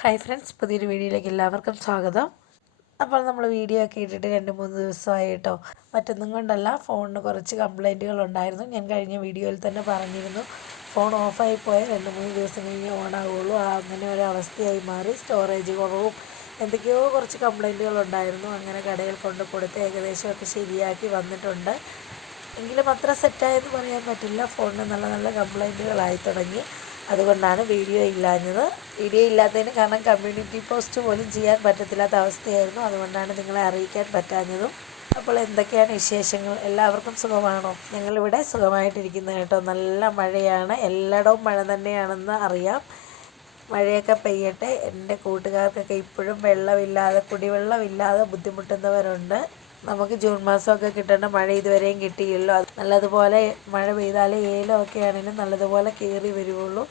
Hi friends, പുതിയൊരു വീഡിയോയിലേക്ക് എല്ലാവർക്കും സ്വാഗതം. അപ്പോൾ നമ്മൾ വീഡിയോ ഒക്കെ ഇട്ടിട്ട് 2-3 ദിവസമായിട്ടോ, മറ്റൊന്നും കൊണ്ടല്ല, ഫോണിന് കുറച്ച് കംപ്ലൈൻറ്റുകൾ ഉണ്ടായിരുന്നു. ഞാൻ കഴിഞ്ഞ വീഡിയോയിൽ തന്നെ പറഞ്ഞിരുന്നു, ഫോൺ ഓഫായി പോയാൽ 2-3 ദിവസം കഴിഞ്ഞ് ഓണാവുള്ളൂ. അങ്ങനെ ഒരു അവസ്ഥയായി മാറി. സ്റ്റോറേജ് കുറവും എന്തൊക്കെയോ കുറച്ച് കംപ്ലൈൻറ്റുകൾ ഉണ്ടായിരുന്നു. അങ്ങനെ കടയിൽ കൊണ്ട് കൊടുത്ത് ഏകദേശമൊക്കെ ശരിയാക്കി വന്നിട്ടുണ്ട്. എങ്കിലും അത്ര സെറ്റായെന്ന് പറയാൻ പറ്റില്ല. ഫോണിന് നല്ല നല്ല കംപ്ലൈൻറ്റുകളായി തുടങ്ങി. അതുകൊണ്ടാണ് വീഡിയോ ഇല്ലാഞ്ഞത്. വീഡിയോ ഇല്ലാത്തതിന് കാരണം കമ്മ്യൂണിറ്റി പോസ്റ്റ് പോലും ചെയ്യാൻ പറ്റത്തില്ലാത്ത അവസ്ഥയായിരുന്നു. അതുകൊണ്ടാണ് നിങ്ങളെ അറിയിക്കാൻ പറ്റാഞ്ഞതും. അപ്പോൾ എന്തൊക്കെയാണ് വിശേഷങ്ങൾ? എല്ലാവർക്കും സുഖമാണോ? ഞങ്ങളിവിടെ സുഖമായിട്ടിരിക്കുന്നു കേട്ടോ. നല്ല മഴയാണ്, എല്ലായിടവും മഴ തന്നെയാണെന്ന് അറിയാം. മഴയൊക്കെ പെയ്യട്ടെ. എൻ്റെ കൂട്ടുകാർക്കൊക്കെ ഇപ്പോഴും വെള്ളമില്ലാതെ, കുടിവെള്ളമില്ലാതെ ബുദ്ധിമുട്ടുന്നവരുണ്ട്. നമുക്ക് ജൂൺ മാസമൊക്കെ കിട്ടേണ്ട മഴ ഇതുവരെയും കിട്ടിയില്ലല്ലോ. നല്ലതുപോലെ മഴ പെയ്താലേ ഏലമൊക്കെ ആണെങ്കിലും നല്ലതുപോലെ കയറി വരുള്ളൂ.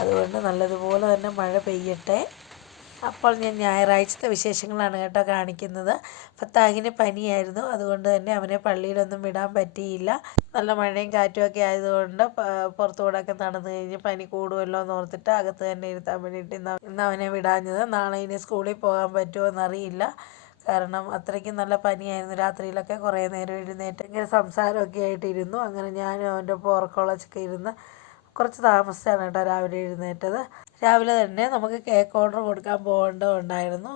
അതുകൊണ്ട് നല്ലതുപോലെ തന്നെ മഴ പെയ്യട്ടെ. അപ്പോൾ ഞാൻ ഞായറാഴ്ചത്തെ വിശേഷങ്ങളാണ് കേട്ടോ കാണിക്കുന്നത്. ഫത്താഹിന് പനിയായിരുന്നു. അതുകൊണ്ട് തന്നെ അവനെ പള്ളിയിലൊന്നും വിടാൻ പറ്റിയില്ല. നല്ല മഴയും കാറ്റും ഒക്കെ ആയതുകൊണ്ട് പുറത്തുകൂടെയൊക്കെ നടന്നു കഴിഞ്ഞ് പനി കൂടുമല്ലോ എന്ന് ഓർത്തിട്ട് അകത്ത് തന്നെ ഇരുത്താൻ വേണ്ടിയിട്ട് ഇന്ന് അവനെ വിടാഞ്ഞത്. നാളെ ഇനി സ്കൂളിൽ പോകാൻ പറ്റുമോ എന്നറിയില്ല. കാരണം അത്രയ്ക്കും നല്ല പനിയായിരുന്നു. രാത്രിയിലൊക്കെ കുറേ നേരം എഴുന്നേറ്റ് ഇങ്ങനെ സംസാരമൊക്കെ ആയിട്ടിരുന്നു. അങ്ങനെ ഞാനും അവൻ്റെ ഒപ്പം ഉറക്കമുളച്ചൊക്കെ ഇരുന്ന് കുറച്ച് താമസിച്ചാണ് കേട്ടോ രാവിലെ എഴുന്നേറ്റത്. രാവിലെ തന്നെ നമുക്ക് കേക്ക് ഓർഡർ കൊടുക്കാൻ പോകേണ്ടതുണ്ടായിരുന്നു.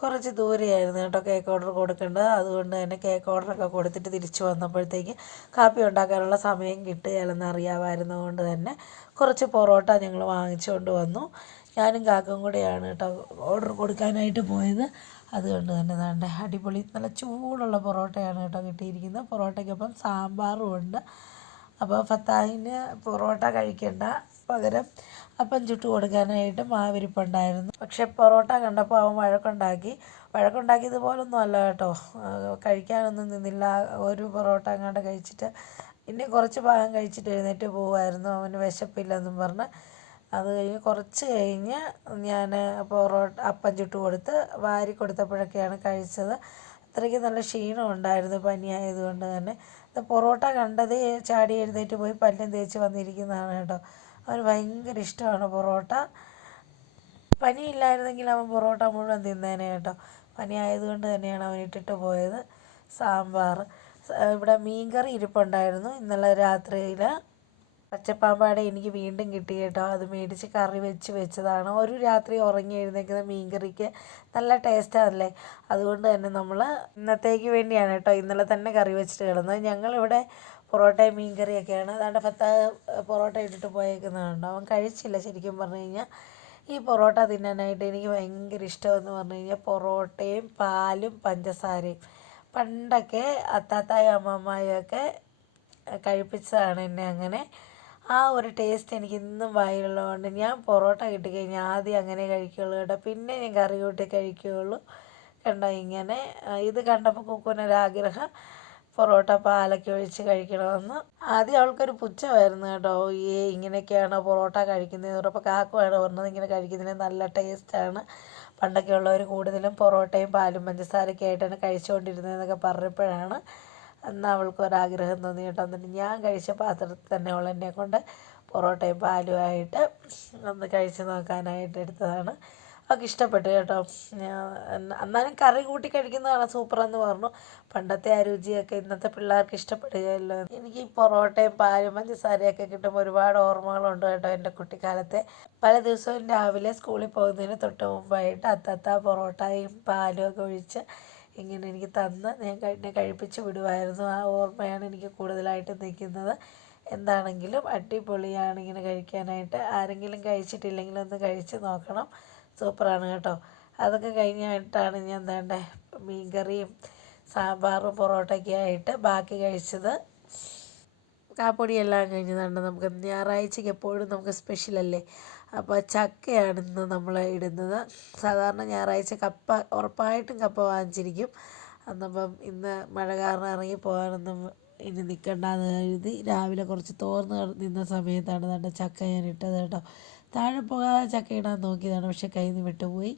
കുറച്ച് ദൂരെയായിരുന്നു കേട്ടോ കേക്ക് ഓർഡർ കൊടുക്കേണ്ടത്. അതുകൊണ്ട് തന്നെ കേക്ക് ഓർഡറൊക്കെ കൊടുത്തിട്ട് തിരിച്ചു വന്നപ്പോഴത്തേക്ക് കാപ്പി ഉണ്ടാക്കാനുള്ള സമയം കിട്ടുകയില്ലെന്ന് അറിയാമായിരുന്നു. കൊണ്ട് തന്നെ കുറച്ച് പൊറോട്ട ഞങ്ങൾ വാങ്ങിച്ചുകൊണ്ട് വന്നു. ഞാനും കാക്കും കൂടെയാണ് കേട്ടോ ഓർഡർ കൊടുക്കാനായിട്ട് പോയത്. അതുകൊണ്ട് തന്നെ നല്ല അടിപൊളി നല്ല ചൂടുള്ള പൊറോട്ടയാണ് കേട്ടോ കിട്ടിയിരിക്കുന്നത്. പൊറോട്ടയ്ക്കൊപ്പം സാമ്പാറും ഉണ്ട്. അപ്പോൾ ഫത്താഹിന് പൊറോട്ട കഴിക്കേണ്ട, പകരം അപ്പം ചുട്ട് കൊടുക്കാനായിട്ട് മാവിരിപ്പുണ്ടായിരുന്നു. പക്ഷെ പൊറോട്ട കണ്ടപ്പോൾ അവൻ വഴക്കുണ്ടാക്കിയതുപോലൊന്നും അല്ല കേട്ടോ. കഴിക്കാനൊന്നും നിന്നില്ല. ഒരു പൊറോട്ട അങ്ങോട്ട് കഴിച്ചിട്ട് പിന്നെ കുറച്ച് ഭാഗം കഴിച്ചിട്ട് എഴുന്നേറ്റ് പോവുമായിരുന്നു. അവന് വിശപ്പില്ലെന്നും പറഞ്ഞ്. അത് കുറച്ച് കഴിഞ്ഞ് ഞാൻ അപ്പം ചുട്ട് കൊടുത്ത് വാരി കൊടുത്തപ്പോഴൊക്കെയാണ് കഴിച്ചത്. അത്രയ്ക്ക് നല്ല ക്ഷീണം ഉണ്ടായിരുന്നു പനിയായതുകൊണ്ട് തന്നെ. പൊറോട്ട കണ്ടത് ചാടി എഴുന്നേറ്റ് പോയി പല്ലും തേച്ച് വന്നിരിക്കുന്നതാണ് കേട്ടോ. അവന് ഭയങ്കര ഇഷ്ടമാണ് പൊറോട്ട. പനിയില്ലായിരുന്നെങ്കിൽ അവൻ പൊറോട്ട മുഴുവൻ തിന്നേനെ കേട്ടോ. പനി ആയതുകൊണ്ട് തന്നെയാണ് അവൻ ഇട്ടിട്ട് പോയത്. സാമ്പാർ, ഇവിടെ മീൻകറി ഇരിപ്പുണ്ടായിരുന്നു ഇന്നലെ രാത്രിയിൽ. പച്ചപ്പാമ്പാട എനിക്ക് വീണ്ടും കിട്ടി കേട്ടോ. അത് മേടിച്ച് കറി വെച്ചതാണ്. ഒരു രാത്രി ഉറങ്ങി എഴുന്നേൽക്കുന്ന മീൻകറിക്ക് നല്ല ടേസ്റ്റാണല്ലേ. അതുകൊണ്ട് തന്നെ നമ്മൾ ഇന്നത്തേക്ക് വേണ്ടിയാണ് കേട്ടോ ഇന്നലെ തന്നെ കറി വെച്ചിട്ട് കിടന്നത്. ഞങ്ങളിവിടെ പൊറോട്ടയും മീൻകറിയൊക്കെയാണ്. അതാണ്ട് ഫത്താഹ് പൊറോട്ട ഇട്ടിട്ട് പോയേക്കുന്നതുണ്ട്. അവൻ കഴിച്ചില്ല ശരിക്കും പറഞ്ഞു കഴിഞ്ഞാൽ. ഈ പൊറോട്ട തിന്നാനായിട്ട് എനിക്ക് ഭയങ്കര ഇഷ്ടമെന്ന് പറഞ്ഞു കഴിഞ്ഞാൽ പൊറോട്ടയും പാലും പഞ്ചസാരയും. പണ്ടൊക്കെ അത്താത്തായും അമ്മമ്മയും ഒക്കെ കഴിപ്പിച്ചതാണ് എന്നെ അങ്ങനെ. ആ ഒരു ടേസ്റ്റ് എനിക്ക് ഇന്നും വായിലുള്ളതുകൊണ്ട് ഞാൻ പൊറോട്ട കിട്ടിക്കഴിഞ്ഞാൽ ആദ്യം അങ്ങനെ കഴിക്കുകയുള്ളൂ കേട്ടോ. പിന്നെ ഞാൻ കറി കൂട്ടി കഴിക്കുകയുള്ളൂ. കണ്ടോ ഇങ്ങനെ. ഇത് കണ്ടപ്പോൾ കുക്കുവിനൊരാഗ്രഹം പൊറോട്ട പാലൊക്കെ ഒഴിച്ച് കഴിക്കണമെന്ന്. ആദ്യം അവൾക്കൊരു പുച്ഛമായിരുന്നു കേട്ടോ. ഇങ്ങനെയൊക്കെയാണോ പൊറോട്ട കഴിക്കുന്നത് പറഞ്ഞപ്പോൾ കാക്കുവാണ് പറഞ്ഞത് ഇങ്ങനെ കഴിക്കുന്നതിന് നല്ല ടേസ്റ്റാണ്. പണ്ടൊക്കെ ഉള്ളവർ കൂടുതലും പൊറോട്ടയും പാലും പഞ്ചസാരയൊക്കെ ആയിട്ടാണ് കഴിച്ചുകൊണ്ടിരുന്നതെന്നൊക്കെ പറഞ്ഞപ്പോഴാണ് അന്ന് അവൾക്ക് ഒരാഗ്രഹം തോന്നി കേട്ടോ. എന്നിട്ട് ഞാൻ കഴിച്ച പാത്രത്തിൽ തന്നെ അവൾ എന്നെ കൊണ്ട് പൊറോട്ടയും പാലുമായിട്ട് ഒന്ന് കഴിച്ച് നോക്കാനായിട്ട് എടുത്തതാണ്. അവൾക്ക് ഇഷ്ടപ്പെട്ടു കേട്ടോ. എന്നാലും കറി കൂട്ടി കഴിക്കുന്നതാണ് സൂപ്പറെന്ന് പറഞ്ഞു. പണ്ടത്തെ ആ രുചിയൊക്കെ ഇന്നത്തെ പിള്ളേർക്ക് ഇഷ്ടപ്പെടുകയല്ലോ. എനിക്ക് ഈ പൊറോട്ടയും പാലും പഞ്ചസാരയൊക്കെ കിട്ടുമ്പോൾ ഒരുപാട് ഓർമ്മകളുണ്ട് കേട്ടോ എൻ്റെ കുട്ടിക്കാലത്തെ. പല ദിവസവും രാവിലെ സ്കൂളിൽ പോകുന്നതിന് തൊട്ട് മുമ്പായിട്ട് അത്തത്ത പൊറോട്ടയും പാലും ഒക്കെ ഒഴിച്ച് ഇങ്ങനെ എനിക്ക് തന്ന് എന്നെ കഴിപ്പിച്ച് വിടുമായിരുന്നു. ആ ഓർമ്മയാണ് എനിക്ക് കൂടുതലായിട്ട് നിൽക്കുന്നത്. എന്താണെങ്കിലും അടിപൊളിയാണ് ഇങ്ങനെ കഴിക്കാനായിട്ട്. ആരെങ്കിലും കഴിച്ചിട്ടില്ലെങ്കിൽ ഒന്ന് കഴിച്ച് നോക്കണം. സൂപ്പറാണ് കേട്ടോ. അതൊക്കെ കഴിഞ്ഞിട്ടാണ് ഞാൻ വേണ്ട മീൻകറിയും സാമ്പാറും പൊറോട്ടയൊക്കെ ആയിട്ട് ബാക്കി കഴിച്ചത്. കാപ്പൊടിയെല്ലാം കഴിഞ്ഞതാണ്. നമുക്ക് ഞായറാഴ്ചയ്ക്ക് എപ്പോഴും നമുക്ക് സ്പെഷ്യലല്ലേ. അപ്പോൾ ചക്കയാണ് ഇന്ന് നമ്മൾ ഇടുന്നത്. സാധാരണ ഞായറാഴ്ച കപ്പ ഉറപ്പായിട്ടും കപ്പ വാങ്ങിച്ചിരിക്കും. അന്നപ്പം ഇന്ന് മഴ കാരണം ഇറങ്ങി പോകാനൊന്നും ഇനി നിൽക്കണ്ടെന്ന് കരുതി രാവിലെ കുറച്ച് തോർന്ന് നിന്ന സമയത്താണ് നല്ല ചക്ക ഞാൻ ഇട്ടത് കേട്ടോ. താഴെ പോകാതെ ചക്ക ഇടാൻ നോക്കിയതാണ്, പക്ഷെ കയ്യിൽ നിന്ന് വിട്ടുപോയി.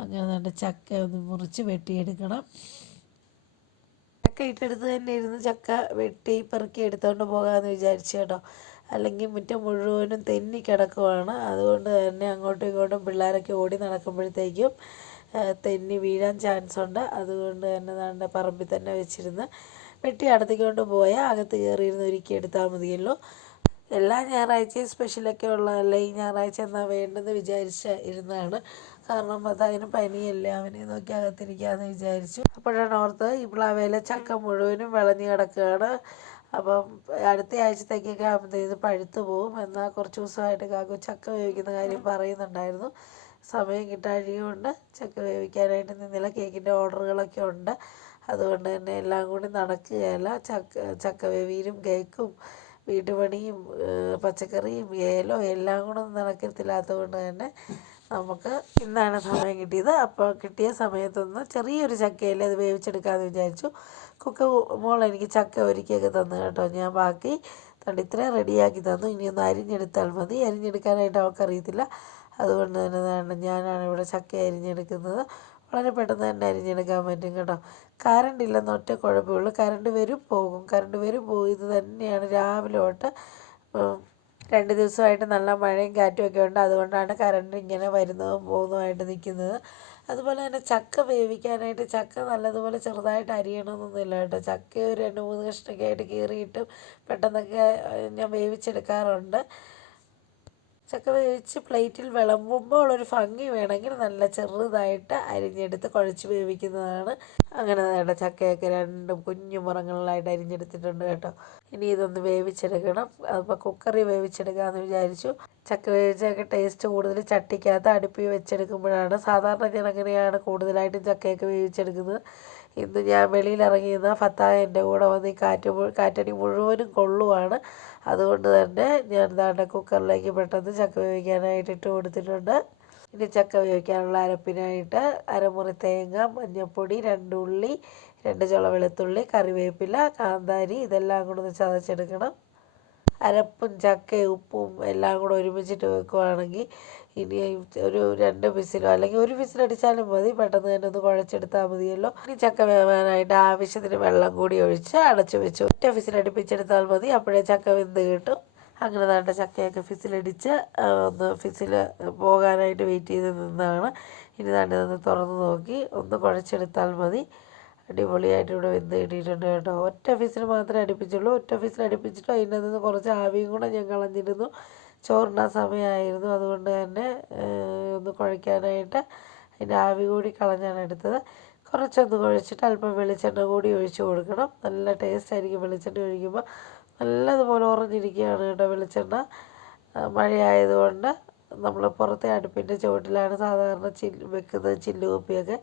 അങ്ങനെ നല്ല ചക്ക ഒന്ന് മുറിച്ച് വെട്ടിയെടുക്കണം. ചക്ക ഇട്ടെടുത്ത് തന്നെ ഇരുന്ന് ചക്ക വെട്ടി പെറുക്കി എടുത്തുകൊണ്ട് പോകാമെന്ന് വിചാരിച്ചു കേട്ടോ. അല്ലെങ്കിൽ മുറ്റം മുഴുവനും തെന്നി കിടക്കുവാണ്. അതുകൊണ്ട് തന്നെ അങ്ങോട്ടും ഇങ്ങോട്ടും പിള്ളേരൊക്കെ ഓടി നടക്കുമ്പോഴത്തേക്കും തെന്നി വീഴാൻ ചാൻസ് ഉണ്ട്. അതുകൊണ്ട് തന്നെ നമ്മുടെ പറമ്പിൽ തന്നെ വെച്ചിരുന്ന് വെട്ടി അടുത്തേക്കൊണ്ട് പോയാൽ അകത്ത് കയറിയിരുന്ന് ഒരുക്കി എടുത്താൽ മതിയല്ലോ. എല്ലാ ഞായറാഴ്ചയും സ്പെഷ്യലൊക്കെ ഉള്ളതല്ല, ഈ ഞായറാഴ്ച എന്നാൽ വേണ്ടെന്ന് വിചാരിച്ച് ഇരുന്നതാണ്. കാരണം അതിന് പനിയല്ലേ, അവനെ നോക്കി അകത്തിരിക്കാമെന്ന് വിചാരിച്ചു. അപ്പോഴാണ് ഓർത്തത് ഈ പ്ലാവേലെ ചക്ക മുഴുവനും വിളഞ്ഞ് കിടക്കുകയാണ്. അപ്പം അടുത്ത ആഴ്ചത്തേക്കൊക്കെ ആകുമ്പോഴത്തേക്ക് ഇത് പഴുത്തു പോവും. എന്നാൽ കുറച്ച് ദിവസമായിട്ട് കാക്കു ചക്ക വേവിക്കുന്ന കാര്യം പറയുന്നുണ്ടായിരുന്നു. സമയം കിട്ടാഴികൊണ്ട് ചക്ക വേവിക്കാനായിട്ട് നിന്നില്ല. കേക്കിൻ്റെ ഓർഡറുകളൊക്കെ ഉണ്ട്. അതുകൊണ്ട് തന്നെ എല്ലാം കൂടി നടക്കുകയില്ല. ചക്ക വേവിയിലും കേക്കും വീട്ടുപണിയും പച്ചക്കറിയും ഏലവും എല്ലാം കൂടെ ഒന്നും നടക്കത്തില്ലാത്തത് കൊണ്ട് തന്നെ നമുക്ക് ഇന്നാണ് സമയം കിട്ടിയത്. അപ്പോൾ കിട്ടിയ സമയത്തൊന്ന് ചെറിയൊരു ചക്കയല്ലേ അത് വേവിച്ചെടുക്കാമെന്ന് വിചാരിച്ചു. മോൾ എനിക്ക് ചക്ക ഒരുക്കിയൊക്കെ തന്നു കേട്ടോ. ഞാൻ ബാക്കി ഇത്രയും റെഡിയാക്കി തന്നു. ഇനി ഒന്ന് അരിഞ്ഞെടുത്താൽ മതി. അരിഞ്ഞെടുക്കാനായിട്ട് അവൾക്കറിയത്തില്ല. അതുകൊണ്ട് തന്നെ ഞാനാണ് ഇവിടെ ചക്ക അരിഞ്ഞെടുക്കുന്നത്. വളരെ പെട്ടെന്ന് തന്നെ അരിഞ്ഞെടുക്കാൻ പറ്റും കേട്ടോ. കറണ്ട് ഇല്ലെന്ന് ഒറ്റ കുഴപ്പമേ ഉള്ളൂ. കറണ്ട് വരും പോകും, കറണ്ട് വരും പോകും. ഇത് തന്നെയാണ് രാവിലെ തൊട്ട്. 2 ദിവസമായിട്ട് നല്ല മഴയും കാറ്റും ഒക്കെ ഉണ്ട്. അതുകൊണ്ടാണ് കറണ്ട് ഇങ്ങനെ വരുന്നതും പോകുന്നതുമായിട്ട് നിൽക്കുന്നത്. അതുപോലെ തന്നെ ചക്ക വേവിക്കാനായിട്ട് ചക്ക നല്ലതുപോലെ ചെറുതായിട്ട് അരിയണമെന്നൊന്നുമില്ല കേട്ടോ. ചക്ക ഒരു 2-3 കഷ്ണമൊക്കെ ആയിട്ട് കീറിയിട്ടും പെട്ടെന്നൊക്കെ ഞാൻ വേവിച്ചെടുക്കാറുണ്ട്. ചക്ക വേവിച്ച് പ്ലേറ്റിൽ വിളമ്പുമ്പോൾ ഉള്ളൊരു ഭംഗി വേണമെങ്കിൽ നല്ല ചെറുതായിട്ട് അരിഞ്ഞെടുത്ത് കുഴച്ച് വേവിക്കുന്നതാണ്. അങ്ങനെ വേണ്ട. ചക്കയൊക്കെ 2 കുഞ്ഞു മുറങ്ങളിലായിട്ട് അരിഞ്ഞെടുത്തിട്ടുണ്ട് കേട്ടോ. ഇനി ഇതൊന്ന് വേവിച്ചെടുക്കണം. അപ്പോൾ കുക്കറിൽ വേവിച്ചെടുക്കാമെന്ന് വിചാരിച്ചു. ചക്ക വേവിച്ചൊക്കെ ടേസ്റ്റ് കൂടുതൽ ചട്ടിക്കകത്ത് അടുപ്പിൽ വെച്ചെടുക്കുമ്പോഴാണ്. സാധാരണ ഞാൻ അങ്ങനെയാണ് കൂടുതലായിട്ടും ചക്കയൊക്കെ വേവിച്ചെടുക്കുന്നത്. ഇന്ന് ഞാൻ വെളിയിലിറങ്ങിയിരുന്ന ഫത്താഹ എൻ്റെ കൂടെ വന്ന് ഈ കാറ്റടി മുഴുവനും കൊള്ളുവാണ്. അതുകൊണ്ട് തന്നെ ഞാൻ ദാണ്ടെ കുക്കറിലേക്ക് പെട്ടെന്ന് ചക്ക വേവിക്കാനായിട്ട് ഇട്ട് കൊടുത്തിട്ടുണ്ട്. ഇനി ചക്ക വേവിക്കാനുള്ള അരപ്പിനായിട്ട് അരമുറി തേങ്ങ, മഞ്ഞൾപ്പൊടി, 2 ഉള്ളി, 2 ചുള വെളുത്തുള്ളി, കറിവേപ്പില, കാന്താരി ഇതെല്ലാം കൂടെ ഒന്ന് ചതച്ചെടുക്കണം. അരപ്പും ചക്കയും ഉപ്പും എല്ലാം കൂടെ ഒരുമിച്ചിട്ട് വെക്കുവാണെങ്കിൽ ഇനി ഒരു 2 വിസിലോ അല്ലെങ്കിൽ 1 വിസിലടിച്ചാലും മതി. പെട്ടെന്ന് തന്നെ ഒന്ന് കുഴച്ചെടുത്താൽ മതിയല്ലോ. ഇനി ചക്ക വേവാനായിട്ട് ആവശ്യത്തിന് വെള്ളം കൂടി ഒഴിച്ച് അടച്ചു വെച്ച് ഒറ്റ വിസിലടുപ്പിച്ചെടുത്താൽ മതി. അപ്പോഴേ ചക്ക വെന്ത് കിട്ടും. അങ്ങനെ വേണ്ട. ചക്കയൊക്കെ ഫിസിലടിച്ച് ഒന്ന് ഫിസിൽ പോകാനായിട്ട് വെയിറ്റ് ചെയ്ത് നിന്നാണ്. ഇനി തന്നെ ഒന്ന് തുറന്ന് നോക്കി ഒന്ന് കുഴച്ചെടുത്താൽ മതി. അടിപൊളിയായിട്ട് ഇവിടെ വെന്ത് കിട്ടിയിട്ടുണ്ട് കേട്ടോ. ഒറ്റ ഫിസിൽ മാത്രമേ അടുപ്പിച്ചുള്ളൂ. ഒറ്റ ഫിസിൽ അടുപ്പിച്ചിട്ട് അതിൻ്റെ നിന്ന് കുറച്ച് ആവിയും കൂടെ ഞാൻ കളഞ്ഞിരുന്നു. ചോറിനാൻ സമയമായിരുന്നു. അതുകൊണ്ട് തന്നെ ഒന്ന് കുഴയ്ക്കാനായിട്ട് അതിൻ്റെ ആവി കൂടി കളഞ്ഞാണ് എടുത്തത്. കുറച്ചൊന്ന് കുഴച്ചിട്ട് അല്പം വെളിച്ചെണ്ണ കൂടി ഒഴിച്ച് കൊടുക്കണം. നല്ല ടേസ്റ്റ് ആയിരിക്കും വെളിച്ചെണ്ണ ഒഴിക്കുമ്പോൾ. നല്ലതുപോലെ ഉറഞ്ഞിരിക്കുകയാണ് കേട്ടോ വെളിച്ചെണ്ണ. മഴയായതുകൊണ്ട് നമ്മൾ പുറത്തെ അടുപ്പിൻ്റെ ചുവട്ടിലാണ് സാധാരണ വെക്കുന്നത് ചില്ലുകുപ്പിയൊക്കെ.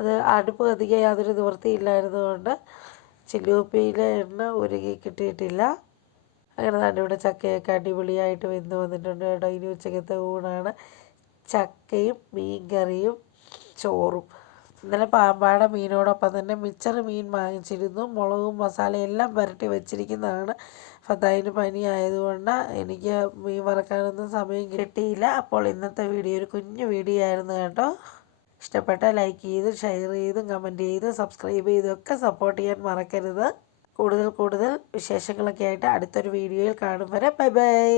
അത് അടുപ്പ് കത്തിക്കാൻ യാതൊരു നിവൃത്തിയില്ലായിരുന്നുകൊണ്ട് ചില്ലുകുപ്പിയിലെ എണ്ണ ഉരുകി കിട്ടിയിട്ടില്ല. അങ്ങനെ തന്നെ ഇവിടെ ചക്കയൊക്കെ അടിപൊളിയായിട്ട് വെന്ത് വന്നിട്ടുണ്ട് കേട്ടോ. ഇനി ഉച്ചക്കത്തെ ഊണാണ്. ചക്കയും മീൻ കറിയും ചോറും. ഇന്നലെ പാമ്പാട മീനോടൊപ്പം തന്നെ മിച്ചർ മീൻ വാങ്ങിച്ചിരുന്നു. മുളകും മസാലയും എല്ലാം പുരട്ടി വെച്ചിരിക്കുന്നതാണ്. ഫത്താഹിന് പനി ആയതുകൊണ്ട് എനിക്ക് മീൻ വറക്കാനൊന്നും സമയം കിട്ടിയില്ല. അപ്പോൾ ഇന്നത്തെ വീഡിയോ ഒരു കുഞ്ഞു വീഡിയോ ആയിരുന്നു കേട്ടോ. ഇഷ്ടപ്പെട്ടാൽ ലൈക്ക് ചെയ്തും ഷെയർ ചെയ്തും കമൻറ്റ് ചെയ്തും സബ്സ്ക്രൈബ് ചെയ്തും ഒക്കെ സപ്പോർട്ട് ചെയ്യാൻ മറക്കരുത്. കൂടുതൽ വിശേഷങ്ങളൊക്കെ ആയിട്ട് അടുത്തൊരു വീഡിയോയിൽ കാണും വരെ ബൈ ബൈ.